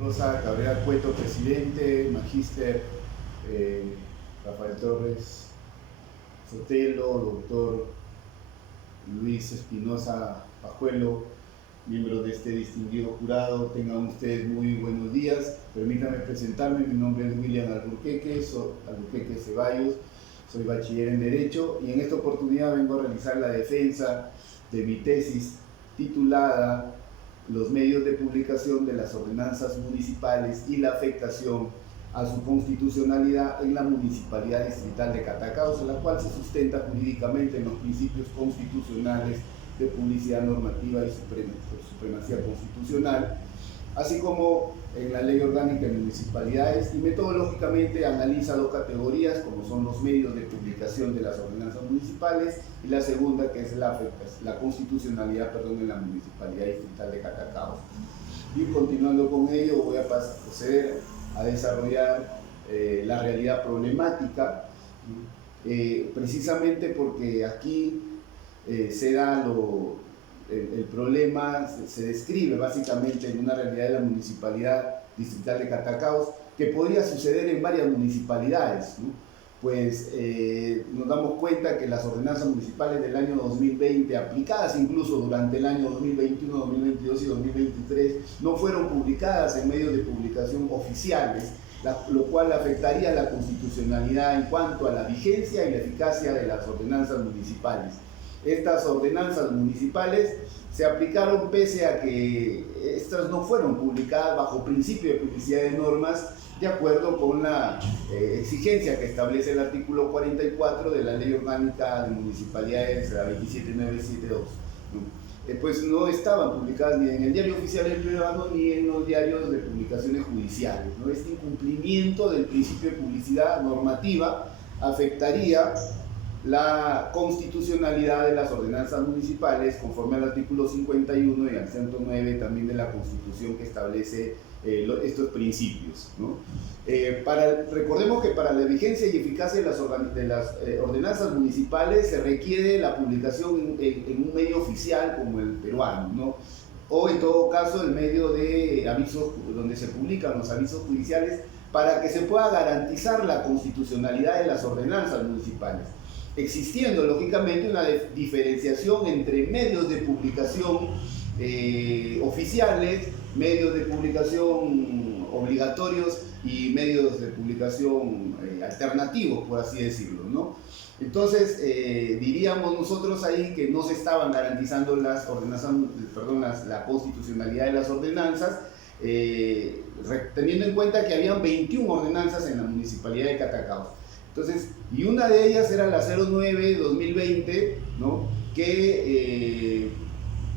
Rosa Cabrera Cueto, presidente, Magíster Rafael Torres Sotelo, doctor Luis Espinosa Pajuelo, miembros de este distinguido jurado, tengan ustedes muy buenos días. Permítanme presentarme, mi nombre es William Alburquerque Ceballos, soy bachiller en Derecho y en esta oportunidad vengo a realizar la defensa de mi tesis titulada Los medios de publicación de las ordenanzas municipales y la afectación a su constitucionalidad en la Municipalidad Distrital de Catacaos, la cual se sustenta jurídicamente en los principios constitucionales de publicidad normativa y supremacía constitucional, así como en la Ley Orgánica de Municipalidades, y metodológicamente analiza dos categorías, como son los medios de publicación de las ordenanzas municipales y la segunda, que es la constitucionalidad en la Municipalidad Distrital de Catacaos. Y continuando con ello, voy a proceder a desarrollar la realidad problemática, precisamente porque aquí se da el problema, se describe básicamente en una realidad de la Municipalidad Distrital de Catacaos que podría suceder en varias municipalidades, ¿no? Pues nos damos cuenta que las ordenanzas municipales del año 2020, aplicadas incluso durante el año 2021, 2022 y 2023, no fueron publicadas en medios de publicación oficiales, lo cual afectaría la constitucionalidad en cuanto a la vigencia y la eficacia de las ordenanzas municipales. Estas ordenanzas municipales se aplicaron pese a que estas no fueron publicadas bajo principio de publicidad de normas, de acuerdo con la exigencia que establece el artículo 44 de la Ley Orgánica de Municipalidades, la 27972. Pues no estaban publicadas ni en el Diario Oficial del Ciudadano ni en los diarios de publicaciones judiciales, ¿no? Este incumplimiento del principio de publicidad normativa afectaría la constitucionalidad de las ordenanzas municipales conforme al artículo 51 y al 109 también de la Constitución, que establece estos principios, ¿no? Recordemos que para la vigencia y eficacia de las ordenanzas municipales se requiere la publicación en un medio oficial como el peruano, ¿no? O en todo caso el medio de avisos donde se publican los avisos judiciales, para que se pueda garantizar la constitucionalidad de las ordenanzas municipales, existiendo lógicamente una diferenciación entre medios de publicación oficiales, medios de publicación obligatorios y medios de publicación alternativos, por así decirlo, ¿no? Entonces, diríamos nosotros ahí que no se estaban garantizando las ordenanzas, la constitucionalidad de las ordenanzas, teniendo en cuenta que habían 21 ordenanzas en la Municipalidad de Catacaos. Entonces, y una de ellas era la 09-2020, ¿no? Que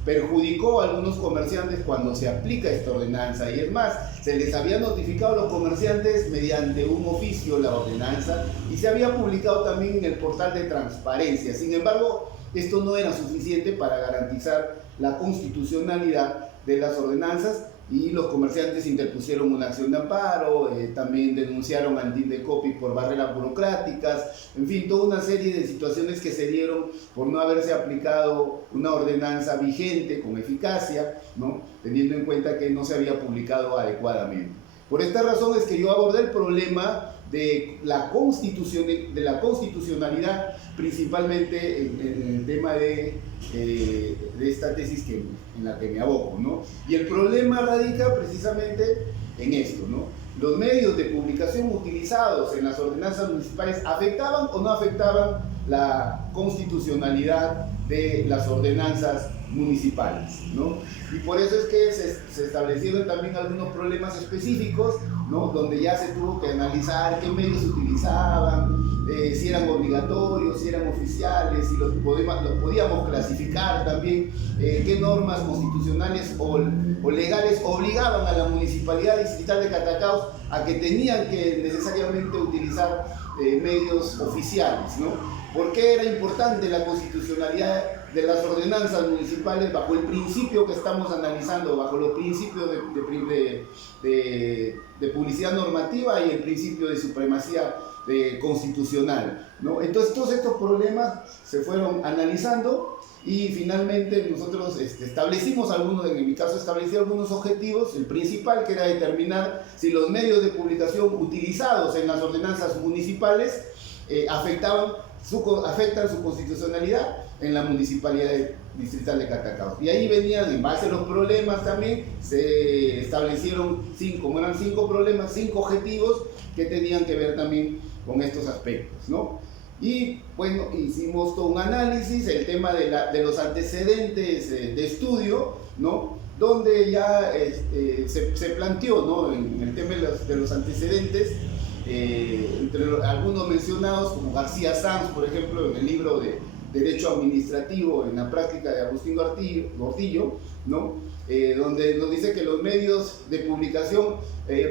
perjudicó a algunos comerciantes cuando se aplica esta ordenanza, y es más, se les había notificado a los comerciantes mediante un oficio la ordenanza y se había publicado también en el portal de transparencia. Sin embargo, esto no era suficiente para garantizar la constitucionalidad de las ordenanzas, y los comerciantes interpusieron una acción de amparo, también denunciaron al DINDECOPI por barreras burocráticas, en fin, toda una serie de situaciones que se dieron por no haberse aplicado una ordenanza vigente con eficacia, ¿no? Teniendo en cuenta que no se había publicado adecuadamente. Por esta razón es que yo abordé el problema de la constitucionalidad, principalmente en el tema de esta tesis en la que me aboco, ¿no? Y el problema radica precisamente en esto, ¿no? Los medios de publicación utilizados en las ordenanzas municipales, ¿afectaban o no afectaban la constitucionalidad de las ordenanzas municipales, ¿no? Y por eso es que se establecieron también algunos problemas específicos, ¿no? Donde ya se tuvo que analizar qué medios se utilizaban, si eran obligatorios, si eran oficiales, si los podíamos clasificar también, qué normas constitucionales o legales obligaban a la Municipalidad Distrital de Catacaos a que tenían que necesariamente utilizar medios oficiales, ¿no? ¿Por qué era importante la constitucionalidad de las ordenanzas municipales bajo el principio que estamos analizando, bajo los principios de publicidad normativa y el principio de supremacía constitucional, ¿no? Entonces todos estos problemas se fueron analizando y finalmente nosotros establecimos algunos, en mi caso establecí algunos objetivos. El principal, que era determinar si los medios de publicación utilizados en las ordenanzas municipales afectan su constitucionalidad en la municipalidad distrital de Catacaos. Y ahí venían, en base a los problemas también, se establecieron como eran 5 problemas, 5 objetivos que tenían que ver también con estos aspectos, ¿no? Y bueno, hicimos todo un análisis, el tema de los antecedentes de estudio, ¿no? Donde ya se planteó, ¿no? En el tema de los antecedentes, entre algunos mencionados como García Sanz, por ejemplo, en el libro de Derecho Administrativo en la práctica de Agustín Gordillo, ¿no? Donde nos dice que los medios de publicación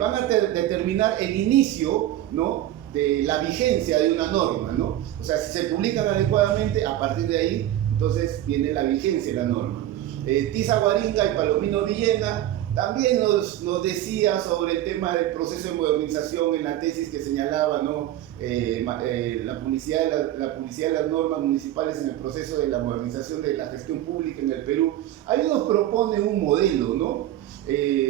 van a determinar el inicio, ¿no?, de la vigencia de una norma, ¿no? O sea, si se publican adecuadamente, a partir de ahí, entonces viene la vigencia de la norma. Tiza Guaringa y Palomino Villena también nos decía sobre el tema del proceso de modernización en la tesis que señalaba, ¿no? La publicidad de las normas municipales en el proceso de la modernización de la gestión pública en el Perú. Ahí nos propone un modelo, ¿no?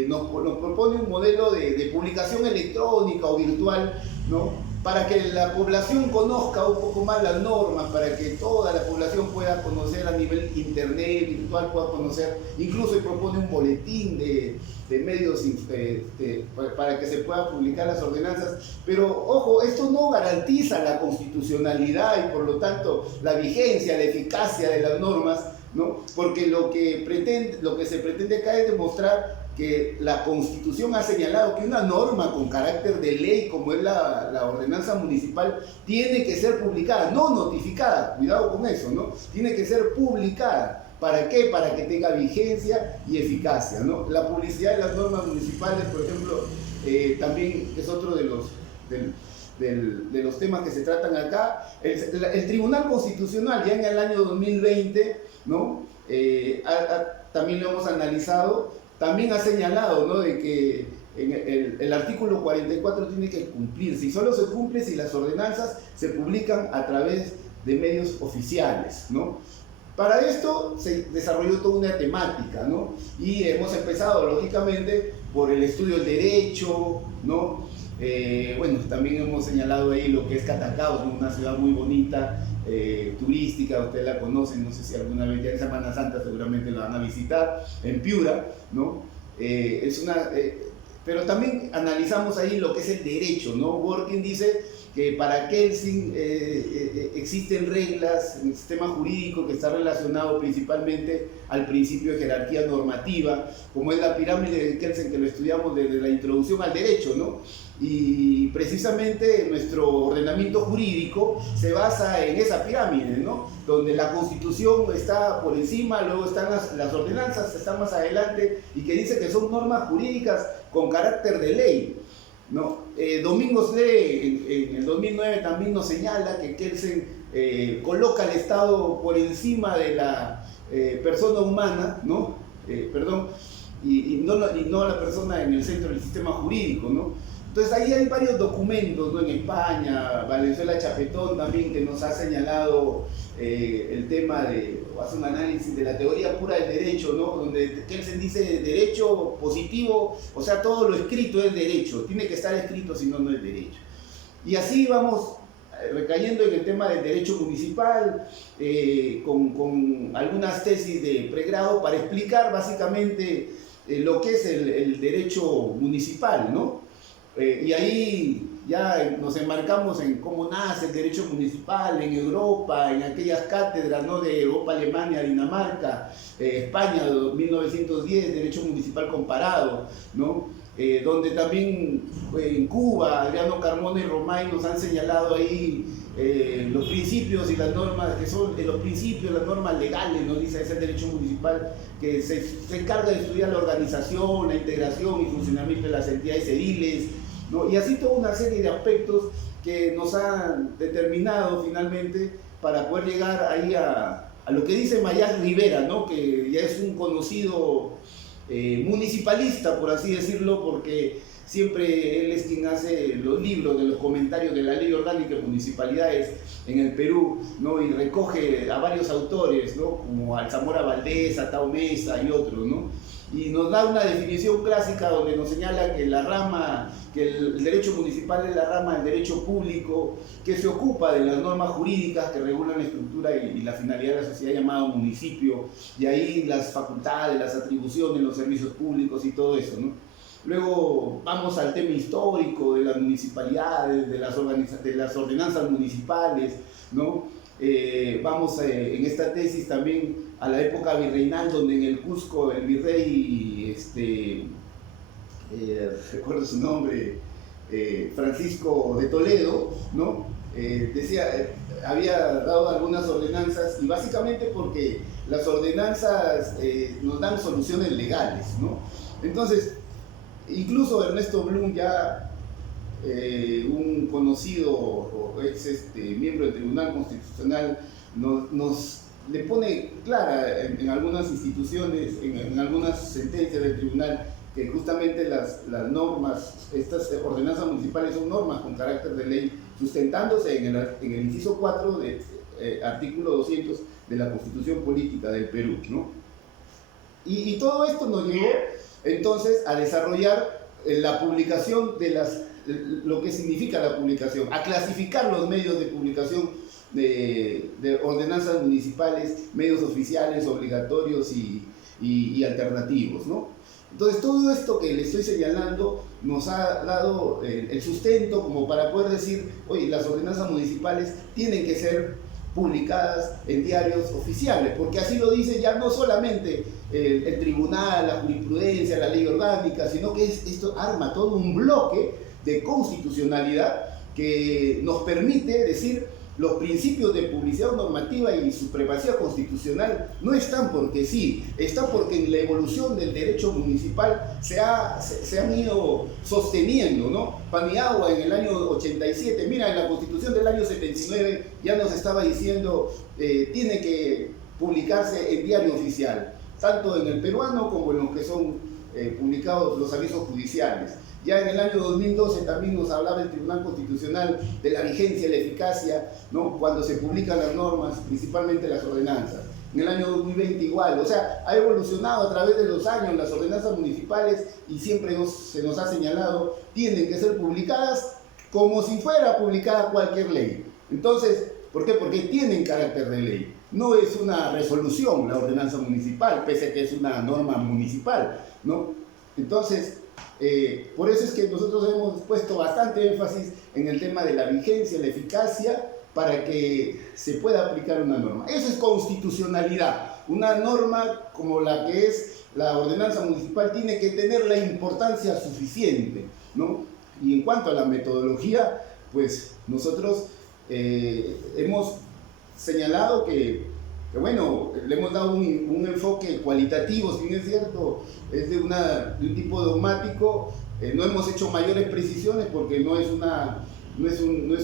Nos propone un modelo de publicación electrónica o virtual, ¿no?, para que la población conozca un poco más las normas, para que toda la población pueda conocer a nivel internet, virtual, pueda conocer, incluso propone un boletín de medios para que se puedan publicar las ordenanzas. Pero ojo, esto no garantiza la constitucionalidad y por lo tanto la vigencia, la eficacia de las normas, ¿no? Porque lo que se pretende acá es demostrar que la Constitución ha señalado que una norma con carácter de ley, como es la ordenanza municipal, tiene que ser publicada, no notificada, cuidado con eso, ¿no? Tiene que ser publicada. ¿Para qué? Para que tenga vigencia y eficacia, ¿no? La publicidad de las normas municipales, por ejemplo, también es otro de los temas que se tratan acá. El Tribunal Constitucional, ya en el año 2020, ¿no?, también lo hemos analizado, también ha señalado, ¿no?, de que el artículo 44 tiene que cumplirse, y solo se cumple si las ordenanzas se publican a través de medios oficiales, ¿no? Para esto se desarrolló toda una temática, ¿no? Y hemos empezado, lógicamente, por el estudio del derecho, ¿no? Bueno, también hemos señalado ahí lo que es Catacaos, ¿no?, una ciudad muy bonita, turística, ustedes la conocen, no sé si alguna vez, ya en Semana Santa seguramente la van a visitar, en Piura, ¿no? Pero también analizamos ahí lo que es el derecho, ¿no? Working dice que para Kelsen existen reglas en el sistema jurídico que está relacionado principalmente al principio de jerarquía normativa, como es la pirámide de Kelsen, que lo estudiamos desde la introducción al derecho, ¿no? Y precisamente nuestro ordenamiento jurídico se basa en esa pirámide, ¿no?, donde la Constitución está por encima, luego están las ordenanzas, están más adelante, y que dice que son normas jurídicas con carácter de ley, ¿no? Domingos Lee en el 2009 también nos señala que Kelsen coloca al Estado por encima de la persona humana, ¿no? Y no la persona en el centro del sistema jurídico, ¿no? Entonces ahí hay varios documentos, ¿no?, en España, Valenzuela Chapetón también, que nos ha señalado el tema hace un análisis de la teoría pura del derecho, ¿no?, donde Kelsen dice derecho positivo, o sea, todo lo escrito es derecho, tiene que estar escrito, si no, no es derecho. Y así vamos recayendo en el tema del derecho municipal, con algunas tesis de pregrado para explicar básicamente lo que es el derecho municipal, ¿no? Y ahí ya nos enmarcamos en cómo nace el derecho municipal en Europa, en aquellas cátedras, ¿no?, de Europa, Alemania, Dinamarca, España, 1910, derecho municipal comparado, ¿no? Donde también en Cuba, Adriano Carmona y Romay nos han señalado ahí los principios y las normas, que son los principios, las normas legales, nos dice ese derecho municipal, que se encarga de estudiar la organización, la integración y funcionamiento de las entidades ediles, ¿no? Y así toda una serie de aspectos que nos han determinado finalmente para poder llegar ahí a lo que dice Mayas Rivera, ¿no?, que ya es un conocido municipalista, por así decirlo, porque siempre él es quien hace los libros de los comentarios de la Ley Orgánica de Municipalidades en el Perú, ¿no? Y recoge a varios autores, ¿no? Como Alzamora Valdés, Atao Mesa y otros, ¿no? Y nos da una definición clásica donde nos señala que el derecho municipal es la rama del derecho público que se ocupa de las normas jurídicas que regulan la estructura y la finalidad de la sociedad llamada municipio, y ahí las facultades, las atribuciones, los servicios públicos y todo eso, ¿no? Luego vamos al tema histórico de las municipalidades, de las ordenanzas municipales, ¿no? Vamos en esta tesis también a la época virreinal, donde en el Cusco el virrey, recuerdo su nombre, Francisco de Toledo, ¿no? Había dado algunas ordenanzas, y básicamente porque las ordenanzas nos dan soluciones legales, ¿no? Entonces, incluso Ernesto Blum, ya un conocido o ex miembro del Tribunal Constitucional, nos le pone clara en algunas instituciones, en algunas sentencias del tribunal, que justamente las normas, estas ordenanzas municipales son normas con carácter de ley, sustentándose en el inciso 4 del artículo 200 de la Constitución Política del Perú, ¿no? Y todo esto nos llevó entonces a desarrollar la publicación de lo que significa la publicación, a clasificar los medios de publicación de ordenanzas municipales, medios oficiales, obligatorios y alternativos, ¿no? Entonces, todo esto que le estoy señalando nos ha dado el sustento como para poder decir, oye, las ordenanzas municipales tienen que ser publicadas en diarios oficiales, porque así lo dice ya no solamente el tribunal, la jurisprudencia, la ley orgánica, sino que esto arma todo un bloque de constitucionalidad que nos permite decir los principios de publicidad normativa y supremacía constitucional no están porque sí, están porque en la evolución del derecho municipal se han ido sosteniendo, ¿no? Paniagua en el año 87, mira, en la Constitución del año 79 ya nos estaba diciendo tiene que publicarse en diario oficial, tanto en el peruano como en lo que son publicados los avisos judiciales. Ya en el año 2012 también nos hablaba el Tribunal Constitucional de la vigencia y la eficacia, ¿no? Cuando se publican las normas, principalmente las ordenanzas. En el año 2020 igual, o sea, ha evolucionado a través de los años las ordenanzas municipales y siempre se nos ha señalado, tienen que ser publicadas como si fuera publicada cualquier ley. Entonces, ¿por qué? Porque tienen carácter de ley. No es una resolución la ordenanza municipal, pese a que es una norma municipal, ¿no? Entonces, por eso es que nosotros hemos puesto bastante énfasis en el tema de la vigencia, la eficacia, para que se pueda aplicar una norma. Eso es constitucionalidad. Una norma como la que es la ordenanza municipal tiene que tener la importancia suficiente, ¿no? Y en cuanto a la metodología, pues nosotros hemos señalado que bueno, le hemos dado un enfoque cualitativo, si bien es cierto, es de un tipo dogmático, no hemos hecho mayores precisiones porque no es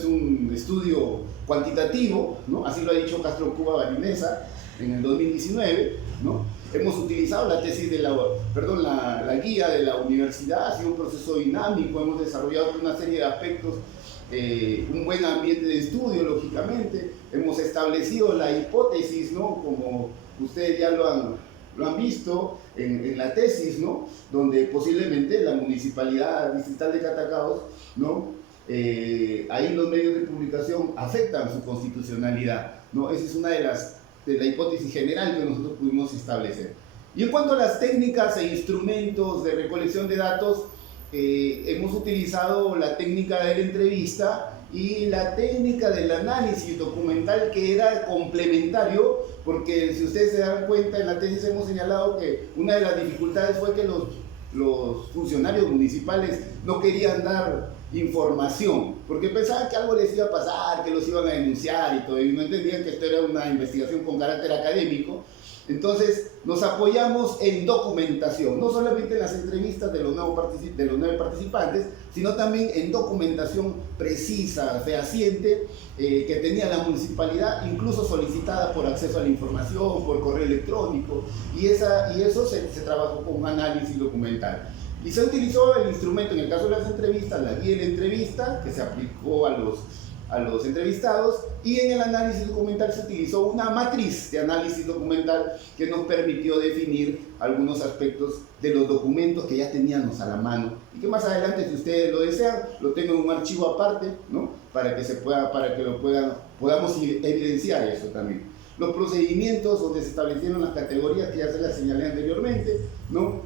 un estudio cuantitativo, ¿no? Así lo ha dicho Castro Cuba Barinesa en el 2019, ¿no? Hemos utilizado la tesis la guía de la universidad, ha sido un proceso dinámico, hemos desarrollado una serie de aspectos, un buen ambiente de estudio, lógicamente, hemos establecido la hipótesis, ¿no? Como ustedes ya lo han visto en la tesis, ¿no? Donde posiblemente la Municipalidad Distrital de Catacaos, ¿no? Ahí los medios de publicación afectan su constitucionalidad, ¿no? Esa es una de la hipótesis general que nosotros pudimos establecer. Y en cuanto a las técnicas e instrumentos de recolección de datos, hemos utilizado la técnica de la entrevista y la técnica del análisis documental, que era complementario, porque si ustedes se dan cuenta, en la tesis hemos señalado que una de las dificultades fue que los funcionarios municipales no querían dar información, porque pensaban que algo les iba a pasar, que los iban a denunciar y todo, y no entendían que esto era una investigación con carácter académico. Entonces, nos apoyamos en documentación, no solamente en las entrevistas de los nuevos participantes, sino también en documentación precisa, fehaciente, que tenía la municipalidad, incluso solicitada por acceso a la información, por correo electrónico, y eso se trabajó con un análisis documental. Y se utilizó el instrumento, en el caso de las entrevistas, la guía de la entrevista, que se aplicó a los entrevistados, y en el análisis documental se utilizó una matriz de análisis documental que nos permitió definir algunos aspectos de los documentos que ya teníamos a la mano y que más adelante, si ustedes lo desean, lo tengo en un archivo aparte, ¿no? Para que podamos evidenciar eso también. Los procedimientos donde se establecieron las categorías que ya se las señalé anteriormente, ¿no?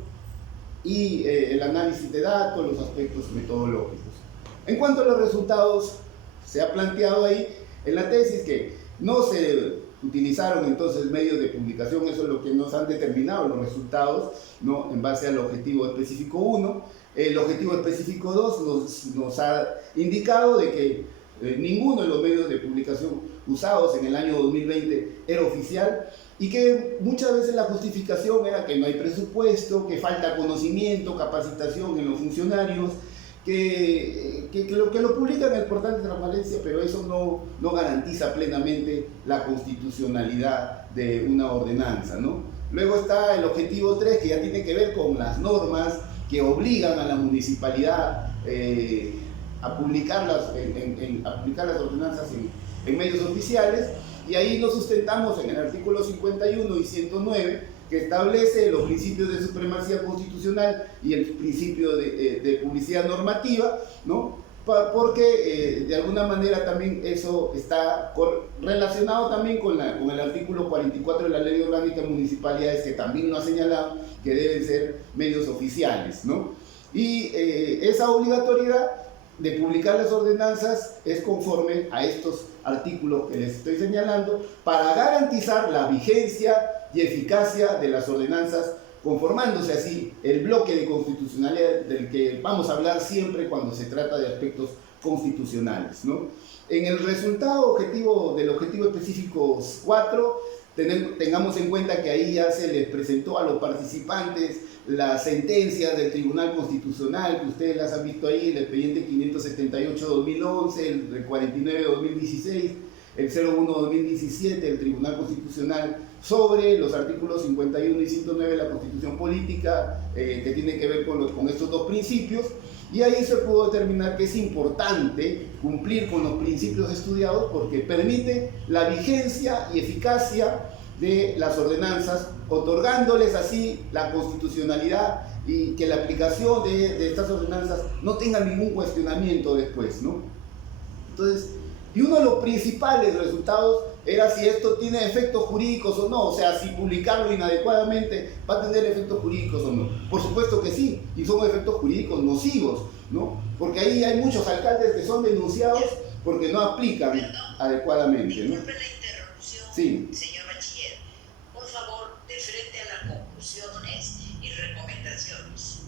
Y el análisis de datos, los aspectos metodológicos. En cuanto a los resultados, se ha planteado ahí en la tesis que no se utilizaron entonces medios de publicación, eso es lo que nos han determinado los resultados, ¿no? En base al objetivo específico 1. El objetivo específico 2 nos ha indicado de que ninguno de los medios de publicación usados en el año 2020 era oficial, y que muchas veces la justificación era que no hay presupuesto, que falta conocimiento, capacitación en los funcionarios, que lo publican en el portal de transparencia, pero eso no garantiza plenamente la constitucionalidad de una ordenanza, ¿no? Luego está el objetivo 3, que ya tiene que ver con las normas que obligan a la municipalidad a publicar las ordenanzas en medios oficiales, y ahí nos sustentamos en el artículo 51 y 109, que establece los principios de supremacía constitucional y el principio de publicidad normativa, ¿no? Porque de alguna manera también eso está relacionado también con el artículo 44 de la Ley Orgánica de Municipalidades, que también lo ha señalado que deben ser medios oficiales, ¿no? Y esa obligatoriedad de publicar las ordenanzas es conforme a estos artículos que les estoy señalando, para garantizar la vigencia y eficacia de las ordenanzas, conformándose así el bloque de constitucionalidad del que vamos a hablar siempre cuando se trata de aspectos constitucionales, ¿no? En el resultado del objetivo específico 4, tengamos en cuenta que ahí ya se les presentó a los participantes las sentencias del Tribunal Constitucional, que ustedes las han visto ahí, el expediente 578-2011, el 49-2016, el 01-2017 del Tribunal Constitucional, sobre los artículos 51 y 109 de la Constitución Política, que tiene que ver con estos dos principios, y ahí se pudo determinar que es importante cumplir con los principios estudiados porque permite la vigencia y eficacia de las ordenanzas, otorgándoles así la constitucionalidad y que la aplicación de estas ordenanzas no tenga ningún cuestionamiento después, ¿no? Entonces, y uno de los principales resultados era si esto tiene efectos jurídicos o no, o sea, si publicarlo inadecuadamente va a tener efectos jurídicos o no. Por supuesto que sí, y son efectos jurídicos nocivos, ¿no? Porque ahí hay muchos alcaldes que son denunciados porque no aplican adecuadamente, ¿no? Disculpe la interrupción, sí. Señor bachiller. Por favor, de frente a las conclusiones y recomendaciones.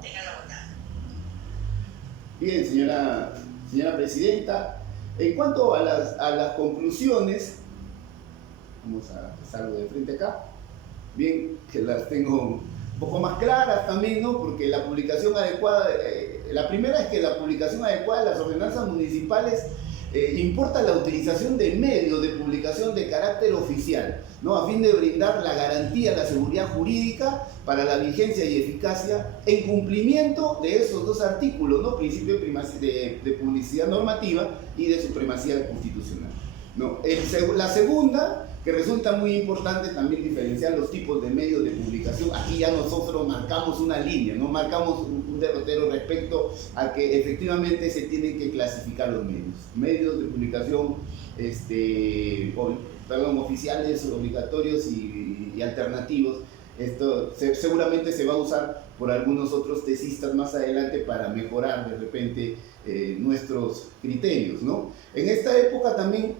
Tenga la bondad. Bien, señora presidenta. En cuanto a las conclusiones, vamos a pasarlo de frente acá. Bien, que las tengo un poco más claras también, ¿no? Porque la publicación adecuada, la primera es que la publicación adecuada de las ordenanzas municipales importa la utilización de medios de publicación de carácter oficial, ¿no? A fin de brindar la garantía de la seguridad jurídica para la vigencia y eficacia en cumplimiento de esos dos artículos, ¿no? Principio de publicidad normativa y de supremacía constitucional, ¿no? La segunda, que resulta muy importante también diferenciar los tipos de medios de publicación. Aquí ya nosotros marcamos una línea, ¿no? Marcamos un derrotero respecto a que efectivamente se tienen que clasificar los medios. Medios de publicación oficiales, obligatorios y alternativos. Esto seguramente se va a usar por algunos otros tesistas más adelante para mejorar de repente nuestros criterios, ¿no? En esta época también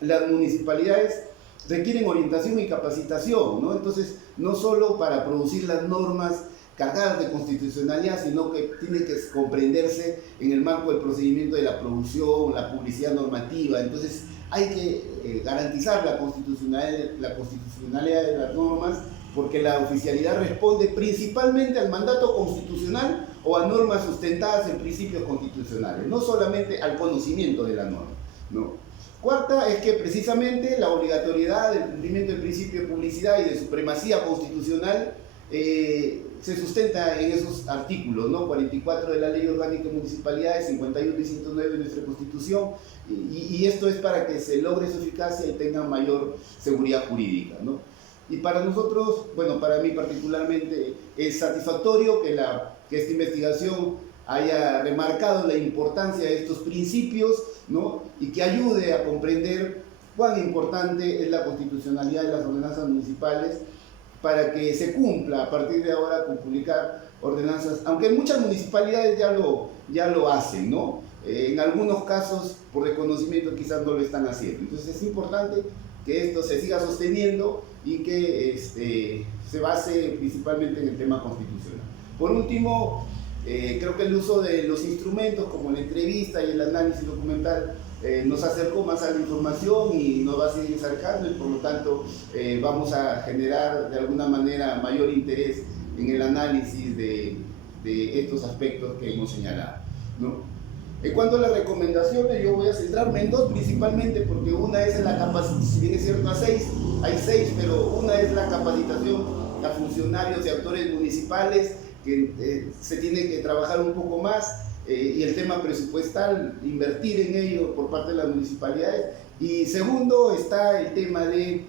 las municipalidades requieren orientación y capacitación, ¿no? Entonces, no solo para producir las normas cargadas de constitucionalidad, sino que tiene que comprenderse en el marco del procedimiento de la producción, la publicidad normativa. Entonces, hay que garantizar la constitucionalidad de las normas, porque la oficialidad responde principalmente al mandato constitucional o a normas sustentadas en principios constitucionales, no solamente al conocimiento de la norma, ¿no? Cuarta es que precisamente la obligatoriedad del cumplimiento del principio de publicidad y de supremacía constitucional se sustenta en esos artículos, ¿no? 44 de la Ley Orgánica de Municipalidades, 51 y 109 de nuestra Constitución, y esto es para que se logre su eficacia y tenga mayor seguridad jurídica, ¿no? Y para nosotros, bueno, para mí particularmente, es satisfactorio que esta investigación haya remarcado la importancia de estos principios, ¿no? Y que ayude a comprender cuán importante es la constitucionalidad de las ordenanzas municipales para que se cumpla a partir de ahora con publicar ordenanzas, aunque muchas municipalidades ya lo hacen, ¿no? En algunos casos, por desconocimiento, quizás no lo están haciendo. Entonces es importante que esto se siga sosteniendo y que se base principalmente en el tema constitucional. Por último, creo que el uso de los instrumentos como la entrevista y el análisis documental nos acercó más a la información y nos va a seguir acercando, y por lo tanto vamos a generar de alguna manera mayor interés en el análisis de estos aspectos que hemos señalado, ¿no? En cuanto a las recomendaciones, yo voy a centrarme en dos principalmente, porque una es la capacitación, si bien es cierto hay seis, pero una es la capacitación a funcionarios y actores municipales, que se tiene que trabajar un poco más, y el tema presupuestal, invertir en ello por parte de las municipalidades. Y segundo está el tema de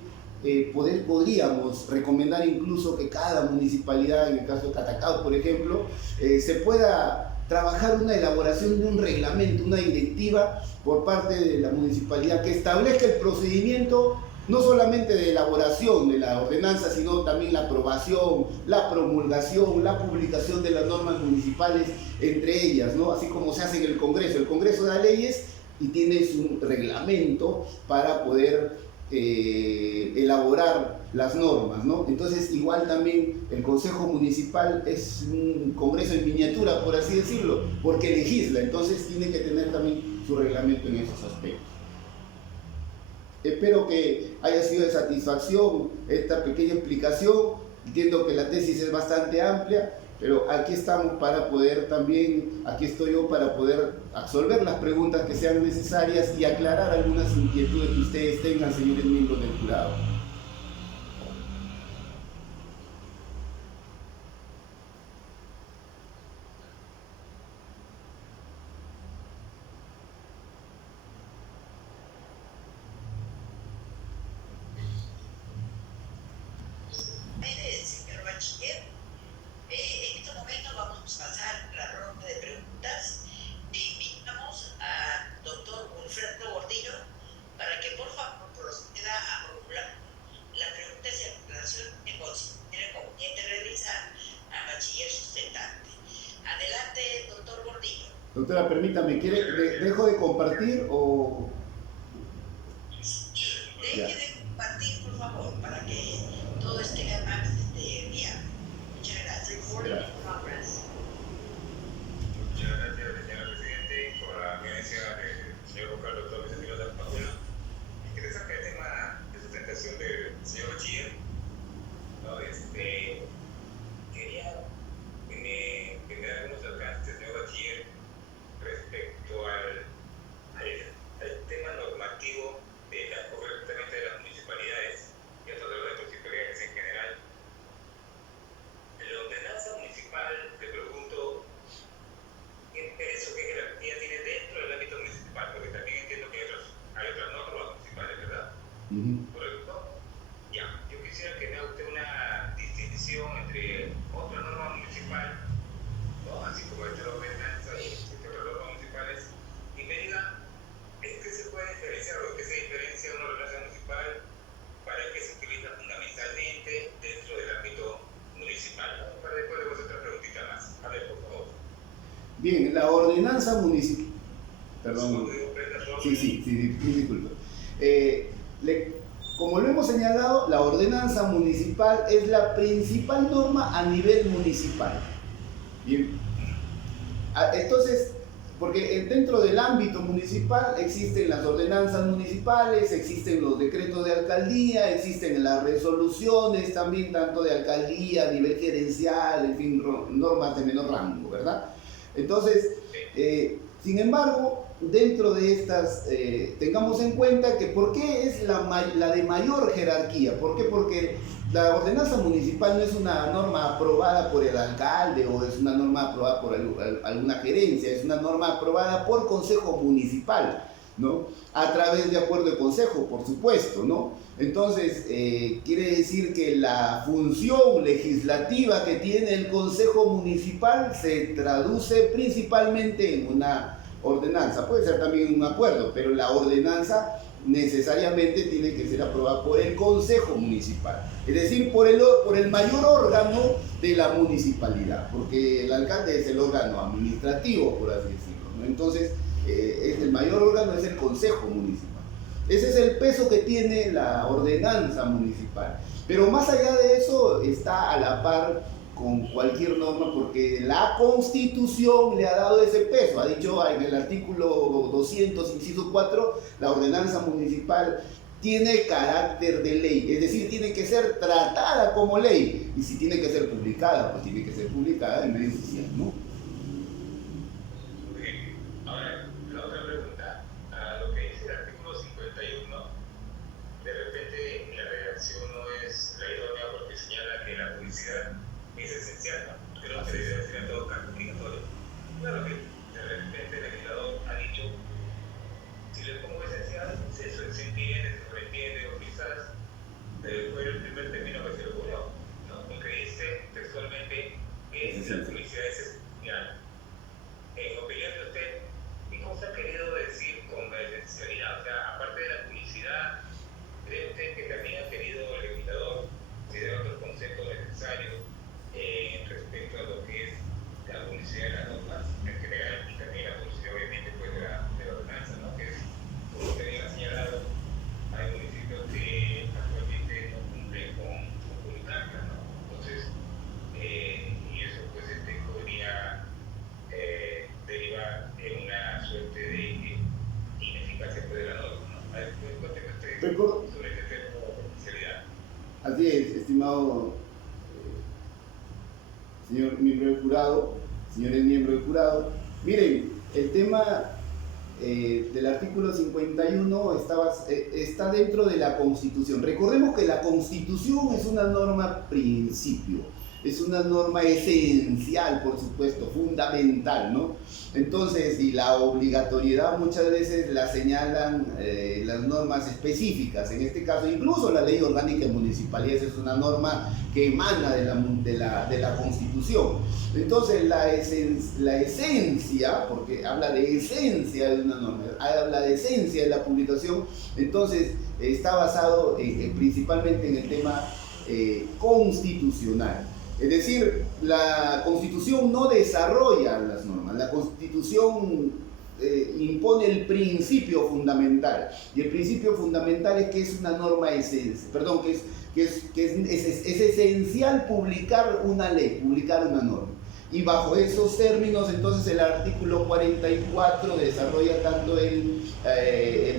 podríamos recomendar incluso que cada municipalidad, en el caso de Catacaos por ejemplo, se pueda trabajar una elaboración de un reglamento, una directiva por parte de la municipalidad que establezca el procedimiento no solamente de elaboración de la ordenanza, sino también la aprobación, la promulgación, la publicación de las normas municipales, entre ellas, ¿no? Así como se hace en el Congreso. El Congreso da leyes y tiene su reglamento para poder elaborar las normas, ¿no? Entonces, igual también el Consejo Municipal es un Congreso en miniatura, por así decirlo, porque legisla, entonces tiene que tener también su reglamento en esos aspectos. Espero que haya sido de satisfacción esta pequeña explicación. Entiendo que la tesis es bastante amplia, pero aquí estamos para poder también, aquí estoy yo para poder absolver las preguntas que sean necesarias y aclarar algunas inquietudes que ustedes tengan, señores miembros del jurado. Señor bachiller, en este momento vamos a pasar la ronda de preguntas. Invitamos al doctor Wilfredo Gordillo para que por favor proceda a formular las preguntas y aclaraciones que considere conveniente realizar al bachiller sustentante. Adelante, doctor Gordillo. Doctora, permítame, ¿dejo de compartir o...? Sí, deje de compartir, por favor, para que todo esté más bien. Muchas gracias. Gracias. Muchas gracias, señora Presidente, por la audiencia del señor vocal doctor Vicente López Paula. Interesante el tema de sustentación del señor bachiller, ¿no? Quería que me haga algunos alcances, señor bachiller, respecto al tema normativo correctamente de las municipalidades y a todas las municipalidades en general. En la ordenanza municipal, te pregunto, ¿qué peso, qué jerarquía tiene dentro del ámbito municipal? Porque también entiendo que hay otras normas municipales, ¿verdad? ¿Correcto? Ya, yo quisiera que me haga usted una distinción entre otra norma municipal, ¿no? Así como esta ordenanza y otras normas municipales, y me diga, ¿es que se puede diferenciar o qué se diferencia una ordenanza municipal para que se utiliza fundamentalmente dentro del ámbito municipal? Para después de otra preguntita más. A ver, por favor. Bien, la ordenanza municipal... Perdón. Sí, disculpa. Como lo hemos señalado, la ordenanza municipal es la principal norma a nivel municipal. Bien. Entonces, porque dentro del ámbito municipal existen las ordenanzas municipales, existen los decretos de alcaldía, existen las resoluciones también, tanto de alcaldía, a nivel gerencial, en fin, normas de menor rango, ¿verdad? Entonces, sin embargo, dentro de estas, tengamos en cuenta que ¿por qué es la de mayor jerarquía? ¿Por qué? Porque la ordenanza municipal no es una norma aprobada por el alcalde o es una norma aprobada por alguna gerencia, es una norma aprobada por consejo municipal, ¿no? A través de acuerdo de consejo, por supuesto, ¿no? Entonces, quiere decir que la función legislativa que tiene el consejo municipal se traduce principalmente en una ordenanza, puede ser también un acuerdo, pero la ordenanza necesariamente tiene que ser aprobada por el consejo municipal, es decir, por el mayor órgano de la municipalidad, porque el alcalde es el órgano administrativo, por así decirlo, ¿no? Entonces, el mayor órgano es el consejo municipal. Ese es el peso que tiene la ordenanza municipal, pero más allá de eso está a la par con cualquier norma, porque la Constitución le ha dado ese peso. Ha dicho en el artículo 200, inciso 4, la ordenanza municipal tiene carácter de ley, es decir, tiene que ser tratada como ley, y si tiene que ser publicada, pues tiene que ser publicada en medio oficial, ¿no? Ahora, la otra pregunta, a lo que dice el artículo 51, de repente la redacción no es la idónea porque señala que la publicidad es esencial, ¿no? Creo que debe ser en todo caso obligatorio. Claro que de repente el legislador ha dicho, si le pongo esencial, se entiende, se sobreentiende, o quizás fue el primer término que se le ocurrió, ¿no? Porque dice textualmente que la publicidad es esencial. En opinión de usted, ¿qué cosa ha querido decir con la esencialidad? O sea, aparte de la publicidad, ¿cree usted que también ha querido el legislador considerar otros conceptos necesarios respecto a lo que es la publicidad de las normas en general y también la publicidad obviamente pues, de la ordenanza, ¿no? Que es, como usted bien ha señalado, hay municipios que actualmente no cumplen con publicarla, ¿no? Entonces, y eso pues podría derivar en una suerte de ineficacia pues, de la norma, ¿no? A ver, cuénteme usted sobre este tema de oficialidad. Así es, estimado señor miembro del jurado, señores miembros del jurado. Miren, el tema del artículo 51 está dentro de la Constitución. Recordemos que la Constitución es una norma principio, es una norma esencial, por supuesto, fundamental, ¿no? Entonces, y la obligatoriedad muchas veces la señalan las normas específicas. En este caso, incluso la Ley Orgánica de Municipalidades es una norma que emana de la Constitución. Entonces, la esencia, porque habla de esencia de una norma, habla de esencia de la publicación, entonces está basado principalmente en el tema constitucional. Es decir, la Constitución no desarrolla las normas, la Constitución impone el principio fundamental, y el principio fundamental es que es una norma que es esencial publicar una ley, publicar una norma. Y bajo esos términos, entonces el artículo 44 desarrolla tanto el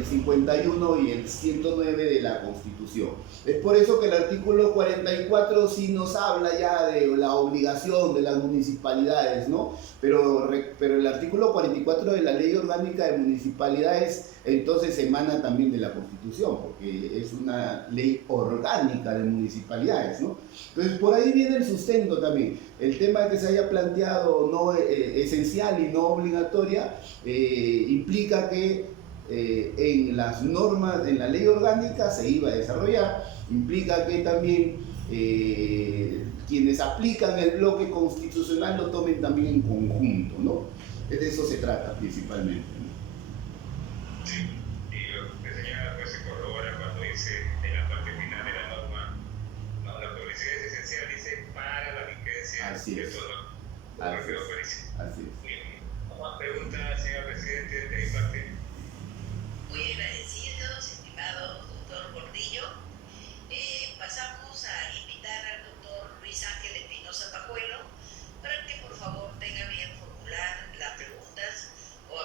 51 y el 109 de la Constitución. Es por eso que el artículo 44 sí nos habla ya de la obligación de las municipalidades, ¿no? Pero el artículo 44 de la Ley Orgánica de Municipalidades entonces emana también de la Constitución, porque es una ley orgánica de municipalidades, ¿no? Entonces por ahí viene el sustento también. El tema de que se haya planteado no esencial y no obligatoria implica que en las normas, en la ley orgánica se iba a desarrollar, implica que también quienes aplican el bloque constitucional lo tomen también en conjunto, ¿no? De eso se trata principalmente, ¿no? Sí, y lo que señala pues se corrobora cuando dice en la parte final de la norma, no, la publicidad es esencial, dice para la vigencia de todo. Así es. Bien, más preguntas, señor presidente, de mi parte. Muy agradecidos, estimado doctor Gordillo. Pasamos a invitar al doctor Luis Ángel Espinosa Pajuelo para que por favor tenga bien formular las preguntas o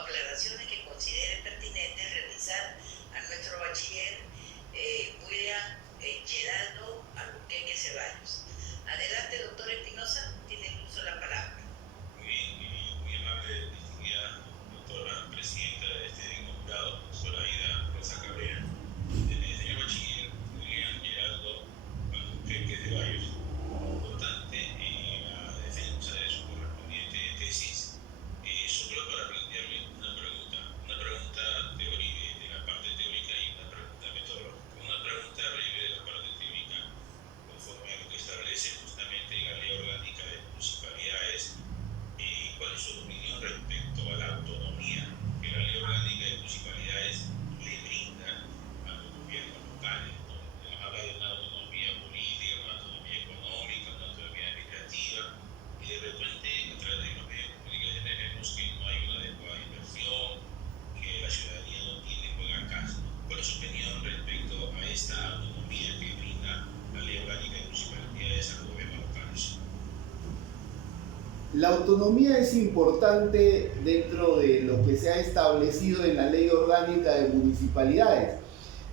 la autonomía es importante dentro de lo que se ha establecido en la Ley Orgánica de Municipalidades.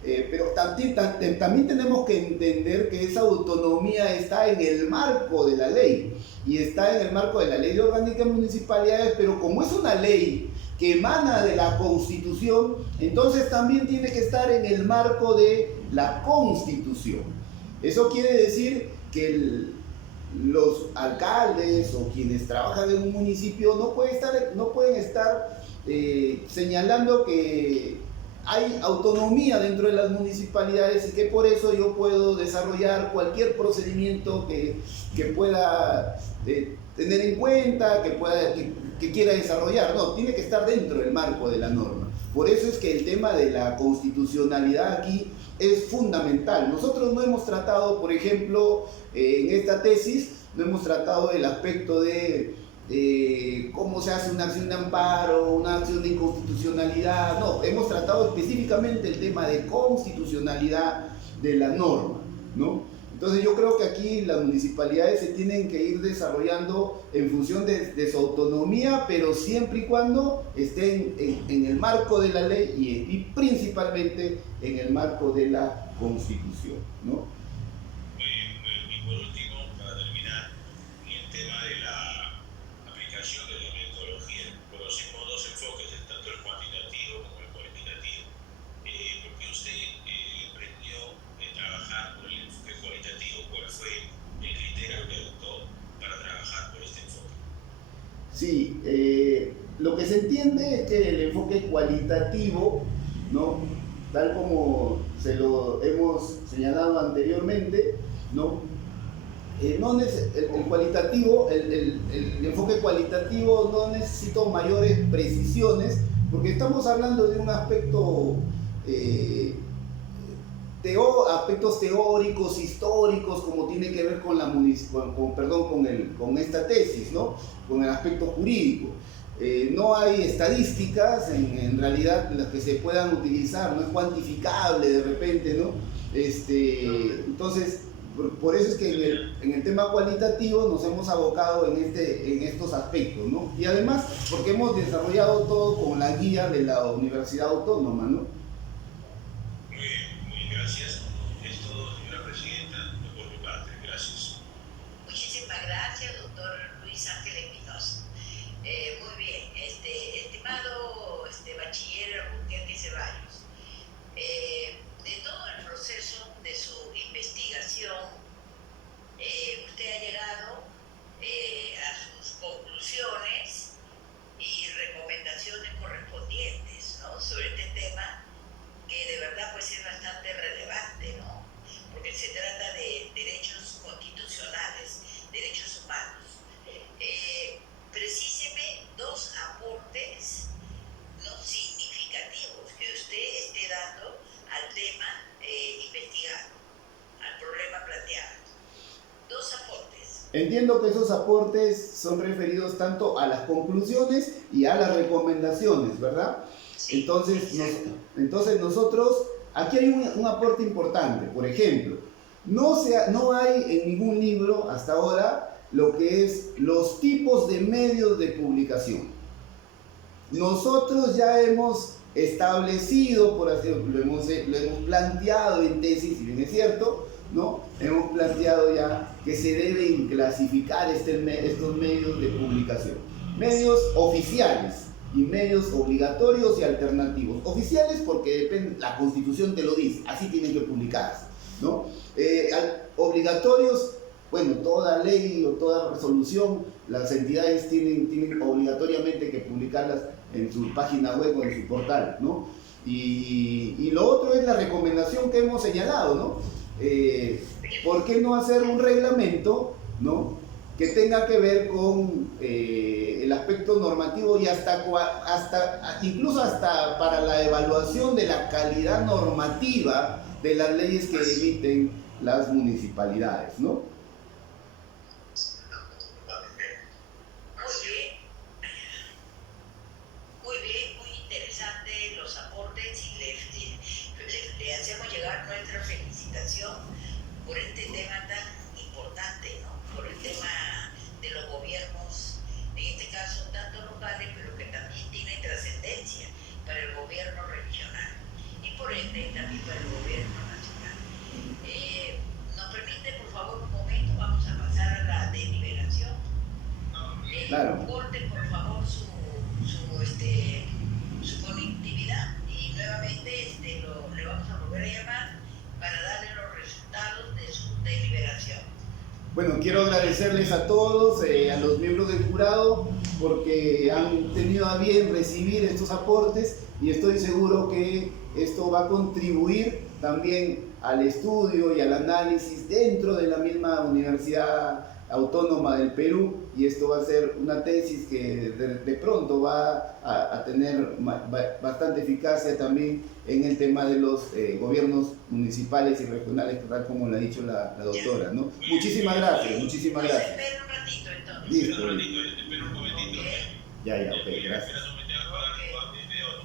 Pero también tenemos que entender que esa autonomía está en el marco de la ley y está en el marco de la Ley Orgánica de Municipalidades, pero como es una ley que emana de la Constitución, entonces también tiene que estar en el marco de la Constitución. Eso quiere decir que los alcaldes o quienes trabajan en un municipio no pueden estar señalando que hay autonomía dentro de las municipalidades y que por eso yo puedo desarrollar cualquier procedimiento que pueda tener en cuenta, que quiera desarrollar. No, tiene que estar dentro del marco de la norma. Por eso es que el tema de la constitucionalidad aquí es fundamental. Nosotros no hemos tratado, por ejemplo, en esta tesis, no hemos tratado el aspecto de cómo se hace una acción de amparo, una acción de inconstitucionalidad. No, hemos tratado específicamente el tema de constitucionalidad de la norma, ¿no? Entonces yo creo que aquí las municipalidades se tienen que ir desarrollando en función de su autonomía, pero siempre y cuando estén en el marco de la ley y principalmente en el marco de la Constitución, ¿no? Y por último, para terminar, en el tema de la aplicación de la metodología, conocemos dos enfoques, tanto el cuantitativo como el cualitativo. ¿Por qué usted aprendió a trabajar por el enfoque cualitativo? ¿Cuál fue el criterio que adoptó para trabajar por este enfoque? Sí, lo que se entiende es que el enfoque cualitativo, ¿no?, tal como se lo hemos señalado anteriormente, ¿no?, el enfoque cualitativo no necesita mayores precisiones, porque estamos hablando de un aspecto, aspectos teóricos, históricos, como tiene que ver con con esta tesis, ¿no?, con el aspecto jurídico. No hay estadísticas en realidad las que se puedan utilizar, no es cuantificable de repente, ¿no? Entonces, por eso es que en el tema cualitativo nos hemos abocado en estos aspectos, ¿no? Y además, porque hemos desarrollado todo con la guía de la Universidad Autónoma, ¿no? Muy bien, gracias. Es todo, señora presidenta, por mi parte. Gracias. Muchísimas gracias, doctor Luis Ángel Espinosa. Muy bien, estimado bachiller Albuquerque Ceballos, de todo el proceso de su investigación, usted ha llegado a sus conclusiones y recomendaciones correspondientes, ¿no?, sobre este tema que de verdad puede ser bastante relevante, ¿no?, porque se trata de derechos constitucionales, derechos humanos. Precíseme dos aportes no significativos que usted esté dando al tema investigado, al problema planteado. Dos aportes. Entiendo que esos aportes son referidos tanto a las conclusiones y a las recomendaciones, ¿verdad? Sí, entonces nosotros, aquí hay un aporte importante. Por ejemplo, no hay en ningún libro hasta ahora lo que es los tipos de medios de publicación. Nosotros ya hemos establecido, por así decirlo, lo hemos planteado en tesis, si bien es cierto, ¿no?, hemos planteado ya que se deben clasificar estos medios de publicación. Medios oficiales y medios obligatorios y alternativos. Oficiales porque depende, la Constitución te lo dice, así tienen que publicarse, ¿no? Obligatorios, bueno, toda ley o toda resolución, las entidades tienen obligatoriamente que publicarlas en su página web o en su portal, ¿no? Y lo otro es la recomendación que hemos señalado, ¿no? ¿Por qué no hacer un reglamento, ¿no?, que tenga que ver con el aspecto normativo y incluso hasta para la evaluación de la calidad normativa de las leyes que emiten las municipalidades, ¿no? Muy bien, muy interesante los aportes y le hacemos llegar nuestra felicitación por este tema tan importante, ¿no?, por el tema de los gobiernos quiero agradecerles a todos, a los miembros del jurado, porque han tenido a bien recibir estos aportes y estoy seguro que esto va a contribuir también al estudio y al análisis dentro de la misma Universidad Autónoma del Perú, y esto va a ser una tesis que de pronto va a tener bastante eficacia también en el tema de los gobiernos municipales y regionales, tal como lo ha dicho la doctora, ¿no? Muchísimas gracias, muchísimas gracias. Espera un ratito entonces. Listo. Espera un momentito. Ya, ok, gracias.